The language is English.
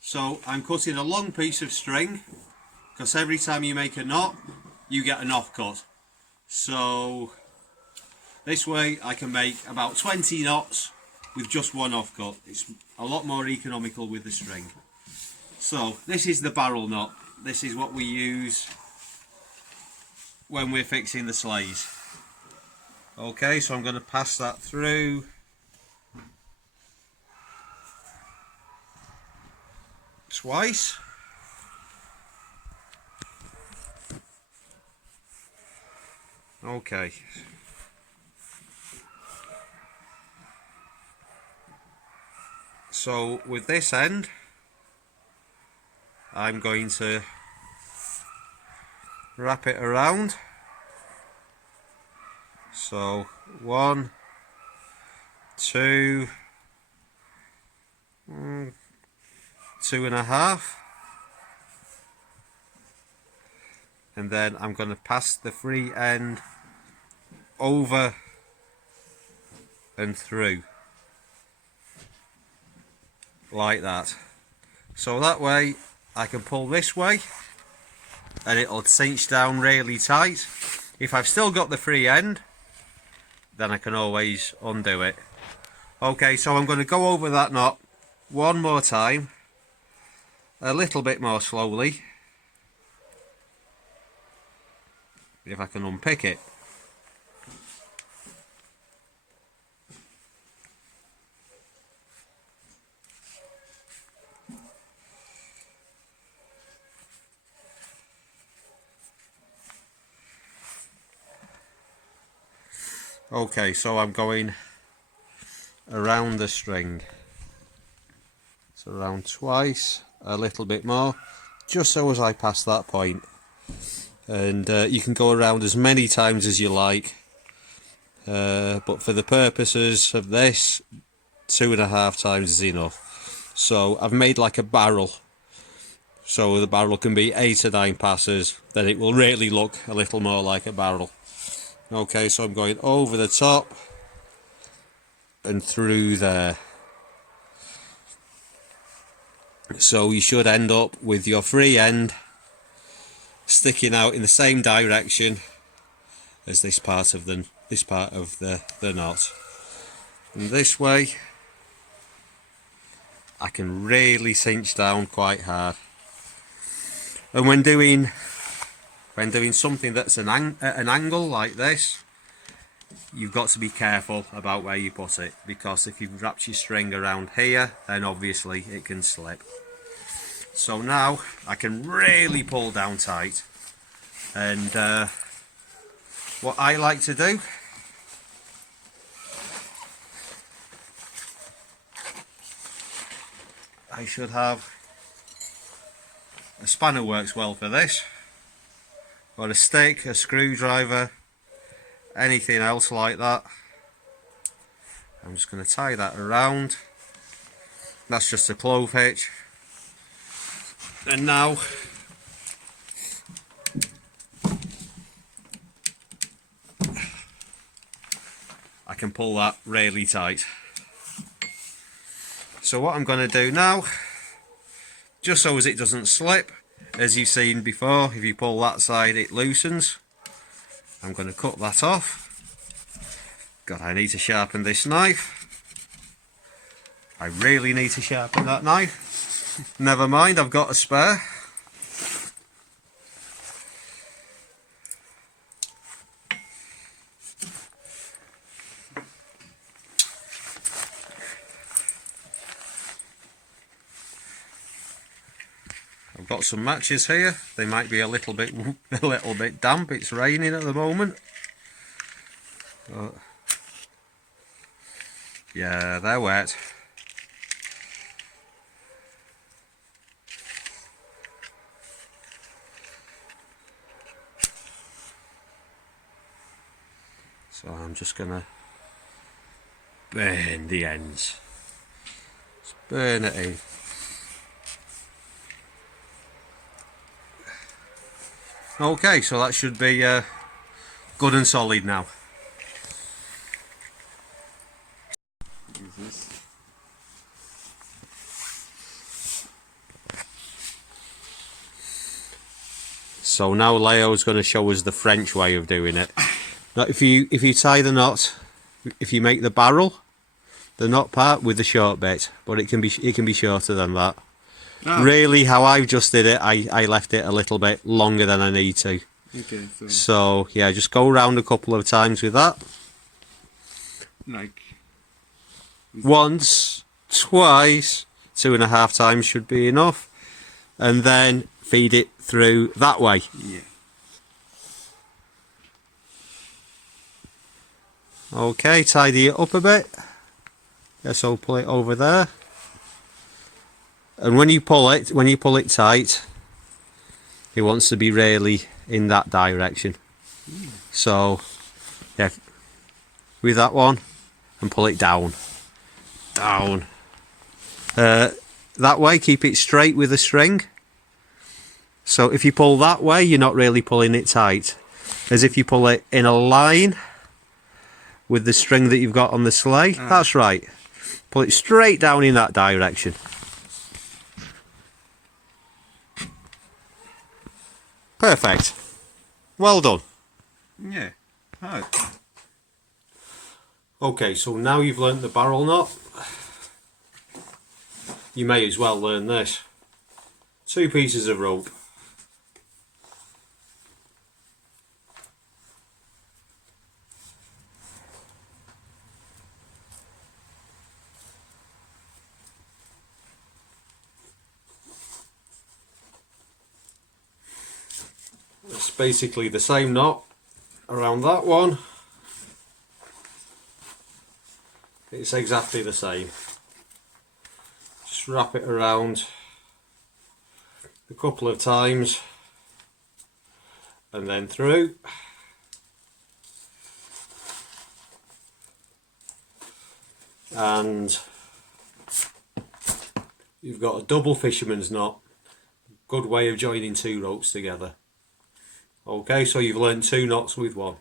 So I'm cutting a long piece of string, because every time you make a knot you get an offcut. So this way I can make about 20 knots with just one offcut. It's a lot more economical with the string. So this is the barrel knot. This is what we use when we're fixing the sleighs. Okay, so I'm going to pass that through. Twice. Okay. So with this end, I'm going to wrap it around. So 1, 2, 2.5, and then I'm going to pass the free end over and through like that. So that way I can pull this way and it'll cinch down really tight. If I've still got the free end, then I can always undo it. Okay, so I'm going to go over that knot one more time, a little bit more slowly, if I can unpick it. Okay, so I'm going around the string. So around twice, a little bit more, just so as I pass that point. And you can go around as many times as you like, but for the purposes of this, 2.5 times is enough. So I've made like a barrel, so the barrel can be 8 or 9 passes, then it will really look a little more like a barrel. Okay, so I'm going over the top and through there. So you should end up with your free end sticking out in the same direction as this part of the knot. And this way I can really cinch down quite hard. And when doing something that's at an angle like this, you've got to be careful about where you put it, because if you've wrapped your string around here, then obviously it can slip. So now I can really pull down tight, and what I like to do, I should have a spanner, works well for this, or a stick, a screwdriver, anything else like that. I'm just going to tie that around. That's just a clove hitch. And now I can pull that really tight. So what I'm going to do now, just so as it doesn't slip, as you've seen before, if you pull that side it loosens. I'm going to cut that off. God, I need to sharpen this knife. I really need to sharpen that knife. Never mind, I've got a spare. I've got some matches here. They might be a little bit damp. It's raining at the moment. But yeah, they're wet. So I'm just gonna burn the ends. Just burn it in. Okay, so that should be good and solid now. So now Leo's going to show us the French way of doing it. Now, if you tie the knot, if you make the barrel, the knot part with the short bit, but it can be shorter than that. Oh. Really, how I've just did it, I left it a little bit longer than I need to. Okay. So yeah, just go around a couple of times with that. Like once, twice, 2.5 times should be enough, and then feed it through that way. Yeah. Okay, tidy it up a bit. Guess I'll pull it over there. And when you pull it tight, it wants to be really in that direction. So, yeah, with that one, and pull it down. Down. That way, keep it straight with the string. So if you pull that way, you're not really pulling it tight. As if you pull it in a line with the string that you've got on the sleigh. That's right. Pull it straight down in that direction. Perfect. Well done. Yeah. Right. Okay, so now you've learnt the barrel knot, you may as well learn this. 2 pieces of rope. It's basically the same knot around that one. It's exactly the same. Just wrap it around a couple of times and then through. And you've got a double fisherman's knot. Good way of joining 2 ropes together. Okay, so you've learned 2 knots with one.